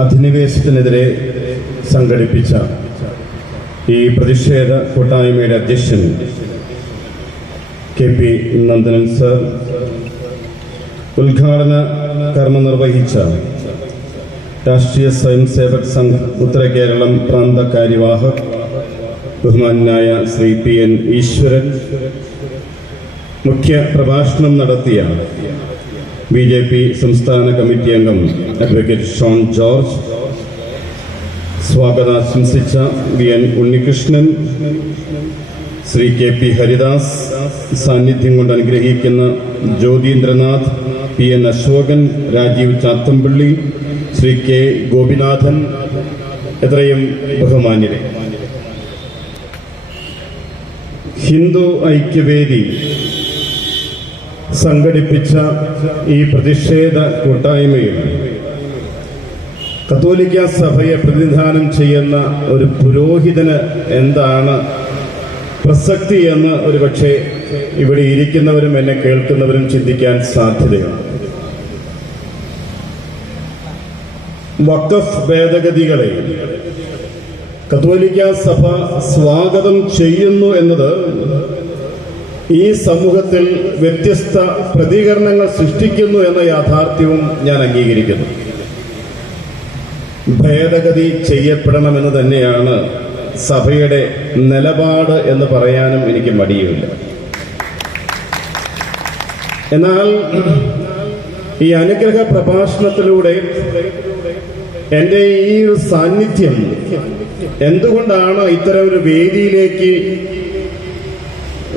അധിനിവേശത്തിനെതിരെ സംഘടിപ്പിച്ച ഈ പ്രതിഷേധ കൂട്ടായ്മയുടെ അധ്യക്ഷൻ കെ പി നന്ദനൻ സർ ഉദ്ഘാടന കർമ്മം നിർവഹിച്ച രാഷ്ട്രീയ സ്വയം സേവക് സംഘ് ഉത്തര കേരളം പ്രാന്ത കാര്യവാഹക് ബഹുമാനായ ശ്രീ പി എൻ ഈശ്വരൻ മുഖ്യ പ്രഭാഷണം നടത്തിയ ബി ജെ പി സംസ്ഥാന കമ്മിറ്റി അംഗം advocate Shone George. സ്വാഗതാശംസിച്ച V N Unnikrishnan Shri K P Haridas സാന്നിധ്യം കൊണ്ട് അനുഗ്രഹിക്കുന്ന Jyothindranath P N Ashokan Rajeev Chathampally Shri K Gopinathan എത്രയും ബഹുമാന്യരെ. ഹിന്ദു ഐക്യവേദി സംഘടിപ്പിച്ച ഈ പ്രതിഷേധ കൂട്ടായ്മയിൽ കത്തോലിക്ക സഭയെ പ്രതിനിധാനം ചെയ്യുന്ന ഒരു പുരോഹിതന് എന്താണ് പ്രസക്തി എന്ന് ഒരുപക്ഷെ ഇവിടെ ഇരിക്കുന്നവരും എന്നെ കേൾക്കുന്നവരും ചിന്തിക്കാൻ സാധ്യതയാണ് വക്കഫ് ഭേദഗതികളെ കത്തോലിക്ക സഭ സ്വാഗതം ചെയ്യുന്നു എന്നത് ഈ സമൂഹത്തിൽ വ്യത്യസ്ത പ്രതികരണങ്ങൾ സൃഷ്ടിക്കുന്നു എന്ന യാഥാർത്ഥ്യവും ഞാൻ അംഗീകരിക്കുന്നു. ഭേദഗതി ചെയ്യപ്പെടണമെന്ന് തന്നെയാണ് സഭയുടെ നിലപാട് എന്ന് പറയാനും എനിക്ക് മടിയുമില്ല. എന്നാൽ ഈ അനുഗ്രഹ പ്രഭാഷണത്തിലൂടെ എന്റെ ഈ ഒരു സാന്നിധ്യം എന്തുകൊണ്ടാണ് ഇത്തരം ഒരു വേദിയിലേക്ക്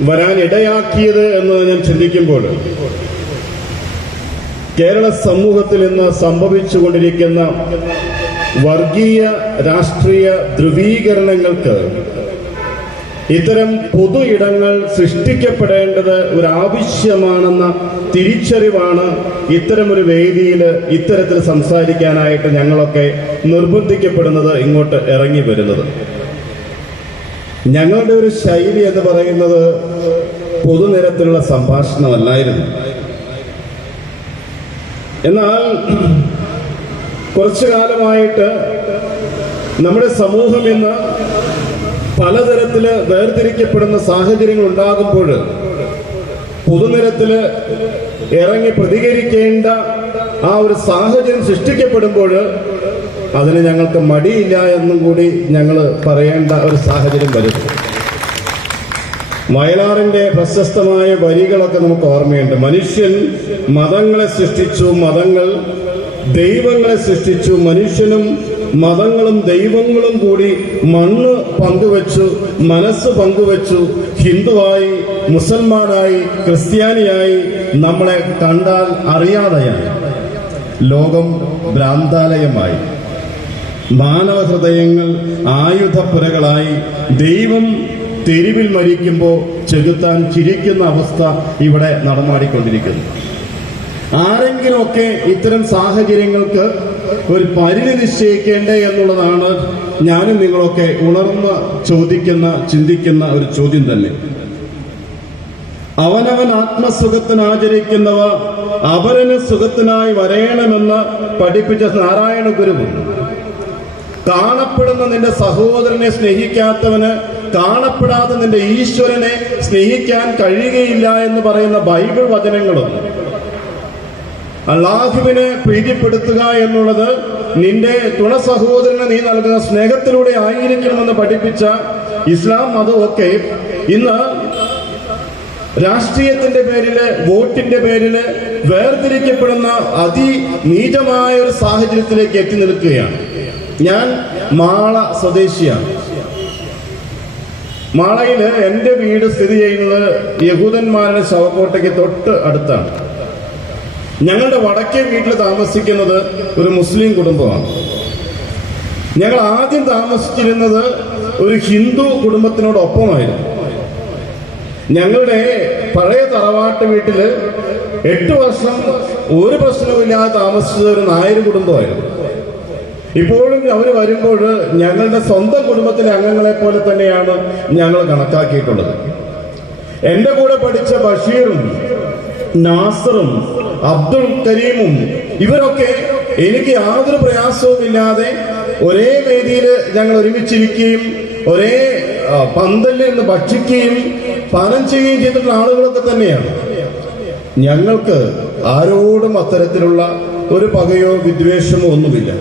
വരാൻ ഇടയാക്കിയത് എന്ന് ഞാൻ ചിന്തിക്കുമ്പോൾ കേരള സമൂഹത്തിൽ ഇന്ന് സംഭവിച്ചുകൊണ്ടിരിക്കുന്ന വർഗീയ രാഷ്ട്രീയ ധ്രുവീകരണങ്ങൾക്ക് ഇത്തരം പൊതു ഇടങ്ങൾ സൃഷ്ടിക്കപ്പെടേണ്ടത് ഒരു ആവശ്യമാണെന്ന തിരിച്ചറിവാണ് ഇത്തരമൊരു വേദിയിൽ ഇത്തരത്തിൽ സംസാരിക്കാനായിട്ട് ഞങ്ങളൊക്കെ നിർബന്ധിക്കപ്പെടുന്നത് ഇങ്ങോട്ട് ഇറങ്ങി വരുന്നത്. ഞങ്ങളുടെ ഒരു ശൈലി എന്ന് പറയുന്നത് പൊതുനിരത്തിലുള്ള സംഭാഷണമല്ലായിരുന്നു. എന്നാൽ കുറച്ചു കാലമായിട്ട് നമ്മുടെ സമൂഹം ഇന്ന് പലതരത്തിൽ വേർതിരിക്കപ്പെടുന്ന സാഹചര്യങ്ങൾ ഉണ്ടാകുമ്പോൾ പൊതുനിരത്തിൽ ഇറങ്ങി പ്രതികരിക്കേണ്ട ആ ഒരു സാഹചര്യം സൃഷ്ടിക്കപ്പെടുമ്പോൾ അതിന് ഞങ്ങൾക്ക് മടിയില്ല എന്നും കൂടി ഞങ്ങൾ പറയേണ്ട ഒരു സാഹചര്യം വരും. വയലാറിന്റെ പ്രശസ്തമായ വരികളൊക്കെ നമുക്ക് ഓർമ്മയുണ്ട്. മനുഷ്യൻ മതങ്ങളെ സൃഷ്ടിച്ചു മതങ്ങൾ ദൈവങ്ങളെ സൃഷ്ടിച്ചു മനുഷ്യനും മതങ്ങളും ദൈവങ്ങളും കൂടി മണ്ണ് പങ്കുവച്ചു മനസ്സ് പങ്കുവച്ചു ഹിന്ദുവായി മുസൽമാനായി ക്രിസ്ത്യാനിയായി നമ്മളെ കണ്ടാൽ അറിയാതെയാണ് ലോകം ഭ്രാന്താലയമായി. മാനവഹൃദയങ്ങൾ ആയുധപ്പുരകളായി ദൈവം തെരുവിൽ മരിക്കുമ്പോൾ ചെകുത്താൻ ചിരിക്കുന്ന അവസ്ഥ ഇവിടെ നടമാടിക്കൊണ്ടിരിക്കുന്നു ആരെങ്കിലുമൊക്കെ ഇത്തരം സാഹചര്യങ്ങൾക്ക് ഒരു പരിധി നിശ്ചയിക്കേണ്ടേ എന്നുള്ളതാണ് ഞാനും നിങ്ങളൊക്കെ ഉണർന്ന് ചോദിക്കുന്ന ചിന്തിക്കുന്ന ഒരു ചോദ്യം തന്നെ. അവനവൻ ആത്മസുഖത്തിന് ആചരിക്കുന്നവ അവരന് സുഖത്തിനായി വരയണമെന്ന് പഠിപ്പിച്ച നാരായണ ഗുരുവും കാണപ്പെടുന്ന നിന്റെ സഹോദരനെ സ്നേഹിക്കാത്തവന് കാണപ്പെടാതെ നിന്റെ ഈശ്വരനെ സ്നേഹിക്കാൻ കഴിയുകയില്ല എന്ന് പറയുന്ന ബൈബിൾ വചനങ്ങളും അള്ളാഹുവിനെ പ്രീതിപ്പെടുത്തുക എന്നുള്ളത് നിന്റെ തുണ സഹോദരന് നീ നൽകുന്ന സ്നേഹത്തിലൂടെ ആയിരിക്കണമെന്ന് പഠിപ്പിച്ച ഇസ്ലാം മതമൊക്കെ ഇന്ന് രാഷ്ട്രീയത്തിന്റെ പേരിൽ വോട്ടിന്റെ പേരിൽ വേർതിരിക്കപ്പെടുന്ന അതിനീചമായ ഒരു സാഹചര്യത്തിലേക്ക് എത്തി നിൽക്കുകയാണ്. ഞാൻ മാള സ്വദേശിയാണ്. മാളയിൽ എന്റെ വീട് സ്ഥിതി ചെയ്യുന്നത് യഹൂദന്മാരുടെ ശവക്കോട്ടയ്ക്ക് തൊട്ട് അടുത്താണ്. ഞങ്ങളുടെ വടക്കേ വീട്ടിൽ താമസിക്കുന്നത് ഒരു മുസ്ലിം കുടുംബമാണ്. ഞങ്ങൾ ആദ്യം താമസിച്ചിരുന്നത് ഒരു ഹിന്ദു കുടുംബത്തിനോടൊപ്പമായിരുന്നു. ഞങ്ങളുടെ പഴയ തറവാട്ട് വീട്ടിൽ എട്ട് വർഷം ഒരു പ്രശ്നവുമില്ലാതെ താമസിച്ചത് ഒരു നായർ കുടുംബമായിരുന്നു. ഇപ്പോഴും അവർ വരുമ്പോൾ ഞങ്ങളുടെ സ്വന്തം കുടുംബത്തിലെ അംഗങ്ങളെ പോലെ തന്നെയാണ് ഞങ്ങൾ കണക്കാക്കിയിട്ടുള്ളത്. എന്റെ കൂടെ പഠിച്ച ബഷീറും നാസറും അബ്ദുൾ കരീമും ഇവരൊക്കെ എനിക്ക് യാതൊരു പ്രയാസവും ഇല്ലാതെ ഒരേ വേദിയിൽ ഞങ്ങൾ ഒരുമിച്ചിരിക്കുകയും ഒരേ പന്തലിൽ നിന്ന് ഭക്ഷിക്കുകയും പാനം ചെയ്യുകയും ചെയ്തിട്ടുള്ള ആളുകളൊക്കെ തന്നെയാണ്. ഞങ്ങൾക്ക് ആരോടും അത്തരത്തിലുള്ള ഒരു പകയോ വിദ്വേഷമോ ഒന്നുമില്ല.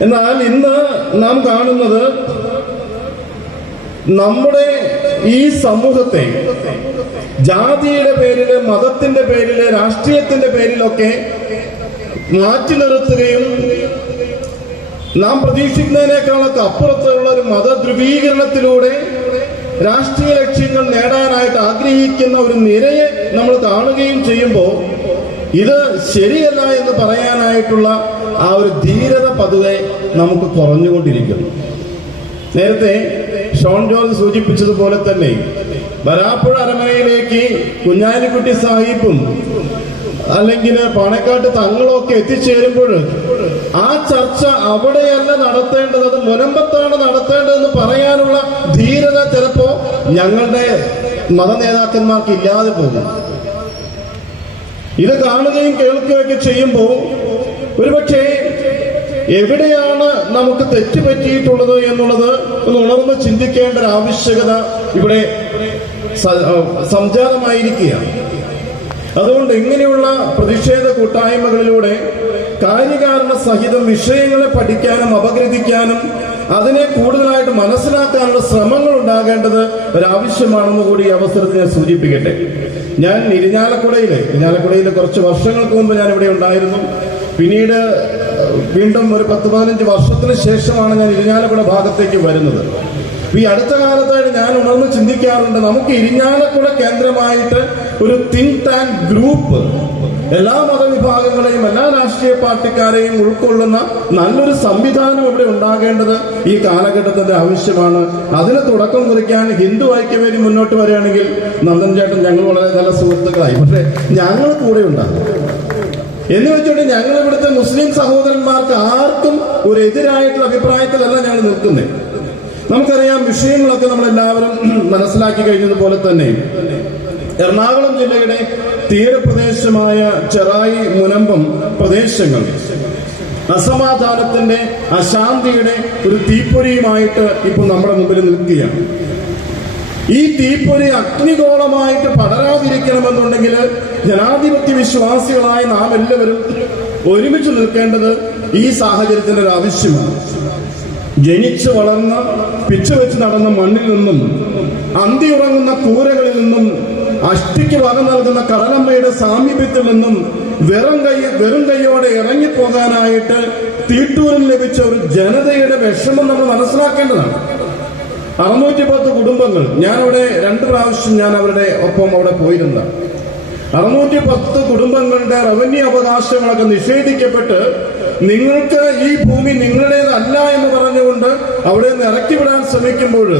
എന്നാൽ ഇന്ന് നാം കാണുന്നത് നമ്മുടെ ഈ സമൂഹത്തെ ജാതിയുടെ പേരിൽ മതത്തിന്റെ പേരിൽ രാഷ്ട്രീയത്തിന്റെ പേരിലൊക്കെ മാറ്റി നിർത്തുകയും നാം പ്രതീക്ഷിക്കുന്നതിനേക്കാളൊക്കെ അപ്പുറത്തുള്ള ഒരു മതധ്രുവീകരണത്തിലൂടെ രാഷ്ട്രീയ ലക്ഷ്യങ്ങൾ നേടാനായിട്ട് ആഗ്രഹിക്കുന്ന ഒരു നിരയെ നമ്മൾ കാണുകയും ചെയ്യുമ്പോൾ ഇത് ശരിയല്ല എന്ന് പറയാനായിട്ടുള്ള ആ ഒരു ധീരത പതുവെ നമുക്ക് കുറഞ്ഞുകൊണ്ടിരിക്കുന്നു. നേരത്തെ ഷോൺ ജോർജ് സൂചിപ്പിച്ചതുപോലെ തന്നെ വരാപ്പുഴ അരമനയിലേക്ക് കുഞ്ഞാലിക്കുട്ടി സാഹിബും അല്ലെങ്കിൽ പാണക്കാട്ട് തങ്ങളും ഒക്കെ എത്തിച്ചേരുമ്പോൾ ആ ചർച്ച അവിടെയല്ല നടത്തേണ്ടത് അത് മുനമ്പത്താണ് നടത്തേണ്ടതെന്ന് പറയാനുള്ള ധീരത ചിലപ്പോ ഞങ്ങളുടെ മത നേതാക്കന്മാർക്ക് ഇല്ലാതെ പോകും. ഇത് കാണുകയും കേൾക്കുകയൊക്കെ ചെയ്യുമ്പോൾ ഒരുപക്ഷെ എവിടെയാണ് നമുക്ക് തെറ്റ് പറ്റിയിട്ടുള്ളത് എന്നുള്ളത് ഒന്ന് ഉണർന്ന് ചിന്തിക്കേണ്ട ഒരു ആവശ്യകത ഇവിടെ സംജാതമായിരിക്കുകയാണ്. അതുകൊണ്ട് ഇങ്ങനെയുള്ള പ്രതിഷേധ കൂട്ടായ്മകളിലൂടെ കാര്യകാരണ സഹിതം വിഷയങ്ങളെ പഠിക്കാനും അപഗ്രഥിക്കാനും അതിനെ കൂടുതലായിട്ട് മനസ്സിലാക്കാനുള്ള ശ്രമങ്ങൾ ഉണ്ടാകേണ്ടത് ഒരാവശ്യമാണെന്ന് കൂടി ഈ അവസരത്തിൽ ഞാൻ സൂചിപ്പിക്കട്ടെ. ഞാൻ ഇരിഞ്ഞാലക്കുടയിലെ ഇരിഞ്ഞാലക്കുടയിലെ കുറച്ച് വർഷങ്ങൾക്ക് മുമ്പ് ഞാൻ ഇവിടെ ഉണ്ടായിരുന്നു. പിന്നീട് വീണ്ടും ഒരു പത്ത് പതിനഞ്ച് വർഷത്തിന് ശേഷമാണ് ഞാൻ ഇരിഞ്ഞാലക്കുട ഭാഗത്തേക്ക് വരുന്നത്. ഈ അടുത്ത കാലത്തായിട്ട് ഞാൻ ഉണർന്ന് ചിന്തിക്കാറുണ്ട് നമുക്ക് ഇരിഞ്ഞാലക്കുട കേന്ദ്രമായിട്ട് ഒരു തിങ്ക് ടാങ്ക് ഗ്രൂപ്പ് എല്ലാ മതവിഭാഗങ്ങളെയും എല്ലാ രാഷ്ട്രീയ പാർട്ടിക്കാരെയും ഉൾക്കൊള്ളുന്ന നല്ലൊരു സംവിധാനം ഇവിടെ ഉണ്ടാകേണ്ടത് ഈ കാലഘട്ടത്തിന്റെ ആവശ്യമാണ്. അതിന് തുടക്കം കുറിക്കാൻ ഹിന്ദു ഐക്യവേദി മുന്നോട്ട് വരികയാണെങ്കിൽ നന്ദൻ ചേട്ടൻ ഞങ്ങൾ വളരെ നല്ല സുഹൃത്തുക്കളായി. പക്ഷേ ഞങ്ങൾ കൂടെ ഉണ്ടാകും. എന്ന് വെച്ചോണ്ട് ഞങ്ങൾ ഇവിടുത്തെ മുസ്ലിം സഹോദരന്മാർക്ക് ആർക്കും ഒരു എതിരായിട്ടുള്ള അഭിപ്രായത്തിലല്ല ഞങ്ങൾ നിൽക്കുന്നത്. നമുക്കറിയാം വിഷയങ്ങളൊക്കെ നമ്മൾ എല്ലാവരും മനസ്സിലാക്കി കഴിഞ്ഞതുപോലെ തന്നെ. എറണാകുളം ജില്ലയുടെ തീരപ്രദേശമായ ചെറായി മുനമ്പം പ്രദേശങ്ങൾ അസമാധാനത്തിന്റെ അശാന്തിയുടെ ഒരു തീപ്പൊരിയുമായിട്ട് ഇപ്പൊ നമ്മുടെ മുമ്പിൽ നിൽക്കുകയാണ്. ഈ തീപ്പൊരി അഗ്നിഗോളമായിട്ട് പടരാതിരിക്കണമെന്നുണ്ടെങ്കിൽ ജനാധിപത്യ വിശ്വാസികളായ നാം എല്ലാവരും ഒരുമിച്ച് നിൽക്കേണ്ടത് ഈ സാഹചര്യത്തിന്റെ ഒരു ആവശ്യമാണ്. ജനിച്ചു വളർന്ന പിച്ചു വെച്ച് നടന്ന മണ്ണിൽ നിന്നും അന്തി ഉറങ്ങുന്ന കൂരകളിൽ നിന്നും അഷ്ടിക്ക് വക നൽകുന്ന കടലമ്മയുടെ സാമീപ്യത്തിൽ നിന്നും വെറും കൈ വെറും കൈയോടെ ഇറങ്ങിപ്പോകാനായിട്ട് തീട്ടൂരിൽ ലഭിച്ച ഒരു ജനതയുടെ വിഷമം നമ്മൾ മനസ്സിലാക്കേണ്ടതാണ്. അറുന്നൂറ്റി പത്ത് കുടുംബങ്ങൾ. ഞാനവിടെ രണ്ട് പ്രാവശ്യം ഞാൻ അവരുടെ ഒപ്പം അവിടെ പോയിരുന്ന അറുന്നൂറ്റി പത്ത് കുടുംബങ്ങളുടെ റവന്യൂ അവകാശങ്ങളൊക്കെ നിഷേധിക്കപ്പെട്ട് നിങ്ങൾക്ക് ഈ ഭൂമി നിങ്ങളുടേതല്ല എന്ന് പറഞ്ഞുകൊണ്ട് അവിടെ നിന്ന് ഇറക്കി വിടാൻ ശ്രമിക്കുമ്പോൾ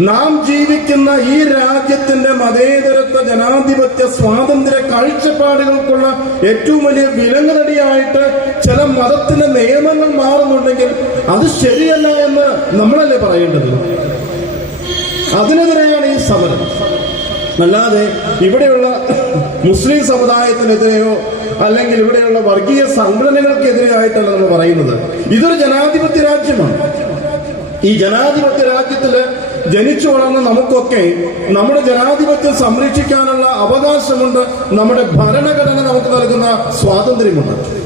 നാം ജീവിക്കുന്ന ഈ രാജ്യത്തിന്റെ മതേതരത്വ ജനാധിപത്യ സ്വാതന്ത്ര്യ കാഴ്ചപ്പാടുകൾക്കുള്ള ഏറ്റവും വലിയ വിലങ്ങനടിയായിട്ട് ചില മതത്തിന്റെ നിയമങ്ങൾ മാറുന്നുണ്ടെങ്കിൽ അത് ശരിയല്ല എന്ന് നമ്മളല്ലേ പറയേണ്ടത്? അതിനെതിരെയാണ് ഈ സമരം. അല്ലാതെ ഇവിടെയുള്ള മുസ്ലിം സമുദായത്തിനെതിരെയോ അല്ലെങ്കിൽ ഇവിടെയുള്ള വർഗീയ സംഘടനകൾക്കെതിരെയായിട്ടല്ല നമ്മൾ പറയുന്നത്. ഇതൊരു ജനാധിപത്യ രാജ്യമാണ്. ഈ ജനാധിപത്യ രാജ്യത്തിൽ ജനിച്ചു വളർന്ന നമുക്കൊക്കെ നമ്മുടെ ജനാധിപത്യം സംരക്ഷിക്കാനുള്ള അവകാശമുണ്ട്. നമ്മുടെ ഭരണഘടന നമുക്ക് നൽകുന്ന സ്വാതന്ത്ര്യമുണ്ട്.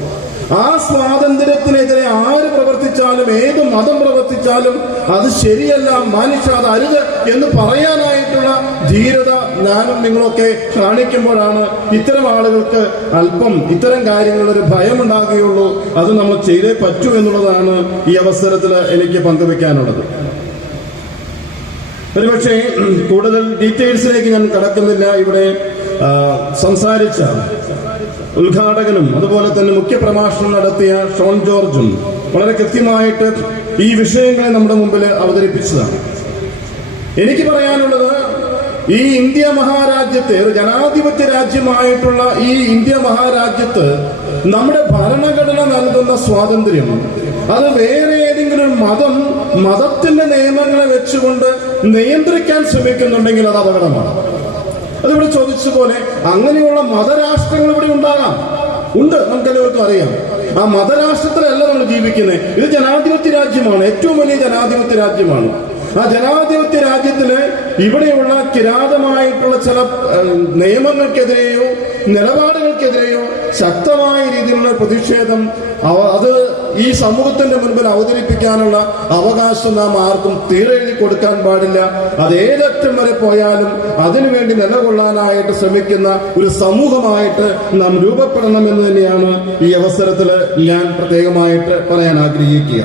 ആ സ്വാതന്ത്ര്യത്തിനെതിരെ ആര് പ്രവർത്തിച്ചാലും ഏത് മതം പ്രവർത്തിച്ചാലും അത് ശരിയല്ല മാനിച്ചാത് അരുത് എന്ന് പറയാനായിട്ടുള്ള ധീരത ഞാനും നിങ്ങളൊക്കെ കാണിക്കുമ്പോഴാണ് ഇത്തരം ആളുകൾക്ക് അല്പം ഇത്തരം കാര്യങ്ങളൊരു ഭയമുണ്ടാകുകയുള്ളൂ. അത് നമ്മൾ ചെയ്തേ പറ്റൂ എന്നുള്ളതാണ് ഈ അവസരത്തിൽ എനിക്ക് പങ്കുവെക്കാനുള്ളത് ഒരുപക്ഷെ കൂടുതൽ ഡീറ്റെയിൽസിലേക്ക് ഞാൻ കടക്കുന്നില്ല. ഇവിടെ സംസാരിച്ച ഉദ്ഘാടകനും അതുപോലെ തന്നെ മുഖ്യപ്രഭാഷണം നടത്തിയ ഷോൺ ജോർജും വളരെ കൃത്യമായിട്ട് ഈ വിഷയങ്ങളെ നമ്മുടെ മുമ്പിൽ അവതരിപ്പിച്ചതാണ്. എനിക്ക് പറയാനുള്ളത് ഈ ഇന്ത്യ മഹാരാജ്യത്തെ ഒരു ജനാധിപത്യ രാജ്യമായിട്ടുള്ള ഈ ഇന്ത്യ മഹാരാജ്യത്ത് നമ്മുടെ ഭരണഘടന നൽകുന്ന സ്വാതന്ത്ര്യം അത് വേറെ ഏതെങ്കിലും മതം മതത്തിന്റെ നിയമങ്ങളെ വെച്ചുകൊണ്ട് നിയന്ത്രിക്കാൻ ശ്രമിക്കുന്നുണ്ടെങ്കിൽ അത് അപകടമാണ്. അതിവിടെ ചോദിച്ചതുപോലെ അങ്ങനെയുള്ള മതരാഷ്ട്രങ്ങൾ ഇവിടെ ഉണ്ടാകാം. ഉണ്ട് നമുക്ക് എല്ലാവർക്കും അറിയാം. ആ മതരാഷ്ട്രത്തിലല്ല നമ്മൾ ജീവിക്കുന്നത്. ഇത് ജനാധിപത്യ രാജ്യമാണ്. ഏറ്റവും വലിയ ജനാധിപത്യ രാജ്യമാണ്. ആ ജനാധിപത്യ രാജ്യത്തിൽ ഇവിടെയുള്ള കിരാതമായിട്ടുള്ള ചില നിയമങ്ങൾക്കെതിരെയോ നിലപാടുകൾക്കെതിരെയോ ശക്തമായ രീതിയിലുള്ള പ്രതിഷേധം അത് ഈ സമൂഹത്തിന്റെ മുൻപിൽ അവതരിപ്പിക്കാനുള്ള അവകാശം നാം ആർക്കും തീരെഴുതി കൊടുക്കാൻ പാടില്ല. അത് ഏതറ്റം വരെ പോയാലും അതിനുവേണ്ടി നിലകൊള്ളാനായിട്ട് ശ്രമിക്കുന്ന ഒരു സമൂഹമായിട്ട് നാം രൂപപ്പെടണം എന്ന് തന്നെയാണ് ഈ അവസരത്തിൽ ഞാൻ പ്രത്യേകമായിട്ട് പറയാൻ ആഗ്രഹിക്കുക.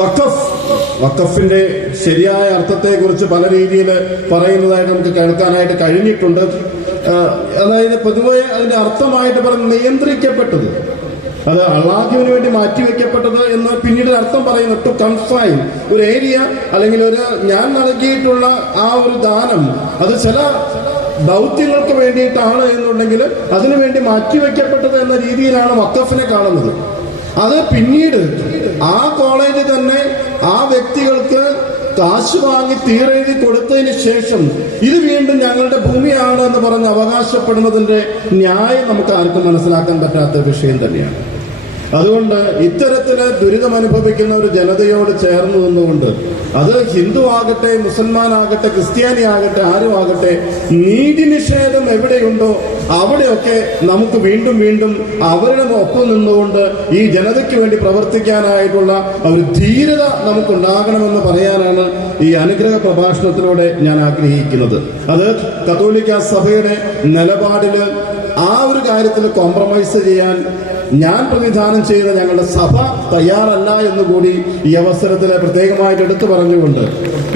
വഖഫ് വഖഫിന്റെ ശരിയായ അർത്ഥത്തെക്കുറിച്ച് പല രീതിയിൽ പറയുന്നതായിട്ട് നമുക്ക് കേൾക്കാനായിട്ട് കഴിഞ്ഞിട്ടുണ്ട്. അതായത് പൊതുവെ അതിന്റെ അർത്ഥമായിട്ട് പറഞ്ഞ് നിയന്ത്രിക്കപ്പെട്ടത് അത് അള്ളാഹുവിന് വേണ്ടി മാറ്റിവെക്കപ്പെട്ടത് എന്ന് പിന്നീട് അർത്ഥം പറയുന്നു ടു കൺഫൈൻ ഒരു ഏരിയ അല്ലെങ്കിൽ ഒരു ഞാൻ നൽകിയിട്ടുള്ള ആ ഒരു ദാനം അത് ചില ദൗത്യങ്ങൾക്ക് വേണ്ടിയിട്ടാണ് എന്നുണ്ടെങ്കിൽ അതിനു വേണ്ടി മാറ്റിവെക്കപ്പെട്ടത് എന്ന രീതിയിലാണ് വക്കഫിനെ കാണുന്നത്. അത് പിന്നീട് ആ കോളേജ് തന്നെ ആ വ്യക്തികൾക്ക് കാശ് വാങ്ങി തീരെഴുതി കൊടുത്തതിന് ശേഷം ഇത് വീണ്ടും ഞങ്ങളുടെ ഭൂമിയാണ് എന്ന് പറഞ്ഞ് അവകാശപ്പെടുന്നതിന്റെ ന്യായം നമുക്ക് ആർക്കും മനസ്സിലാക്കാൻ പറ്റാത്ത വിഷയം തന്നെയാണ്. അതുകൊണ്ട് ഇത്തരത്തിൽ ദുരിതം അനുഭവിക്കുന്ന ഒരു ജനതയോട് ചേർന്ന് നിന്നുകൊണ്ട് അത് ഹിന്ദു ആകട്ടെ മുസൽമാൻ ആകട്ടെ ക്രിസ്ത്യാനി ആകട്ടെ ആരും ആകട്ടെ നീതി നിഷേധം എവിടെയുണ്ടോ അവിടെയൊക്കെ നമുക്ക് വീണ്ടും വീണ്ടും അവരുടെ ഒപ്പം നിന്നുകൊണ്ട് ഈ ജനതയ്ക്ക് വേണ്ടി പ്രവർത്തിക്കാനായിട്ടുള്ള ഒരു ധീരത നമുക്കുണ്ടാകണമെന്ന് പറയാനാണ് ഈ അനുഗ്രഹ പ്രഭാഷണത്തിലൂടെ ഞാൻ ആഗ്രഹിക്കുന്നത്. അത് കത്തോലിക്ക സഭയുടെ നിലപാടിൽ ആ ഒരു കാര്യത്തിൽ കോംപ്രമൈസ് ചെയ്യാൻ ഞാൻ പ്രതിദാനം ചെയ്യുന്ന ഞങ്ങളുടെ സഭ തയ്യാറല്ല എന്ന് കൂടി ഈ അവസരത്തിൽ പ്രത്യേകമായിട്ട് എടുത്തു പറഞ്ഞുകൊണ്ട്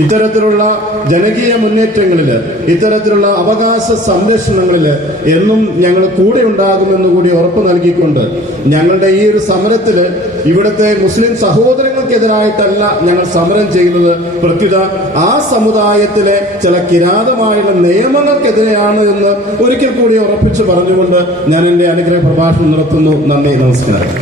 ഇത്തരത്തിലുള്ള ജനകീയ മുന്നേറ്റങ്ങളിൽ ഇത്തരത്തിലുള്ള അവകാശ സംരക്ഷണങ്ങളിൽ എന്നും ഞങ്ങൾ കൂടെ ഉണ്ടാകുമെന്ന് കൂടി ഉറപ്പ് നൽകിക്കൊണ്ട് ഞങ്ങളുടെ ഈ ഒരു സമരത്തിൽ ഇവിടുത്തെ മുസ്ലിം സഹോദരങ്ങൾക്കെതിരായിട്ടല്ല ഞങ്ങൾ സമരം ചെയ്യുന്നത്. പ്രത്യുത ആ സമുദായത്തിലെ ചില കിരാതമായുള്ള നിയമങ്ങൾക്കെതിരെയാണ് എന്ന് ഒരിക്കൽ കൂടി ഉറപ്പിച്ചു പറഞ്ഞുകൊണ്ട് ഞാൻ എന്റെ അനുഗ്രഹ പ്രഭാഷണം നടത്തുന്നു നന്ദി നമസ്കാരം.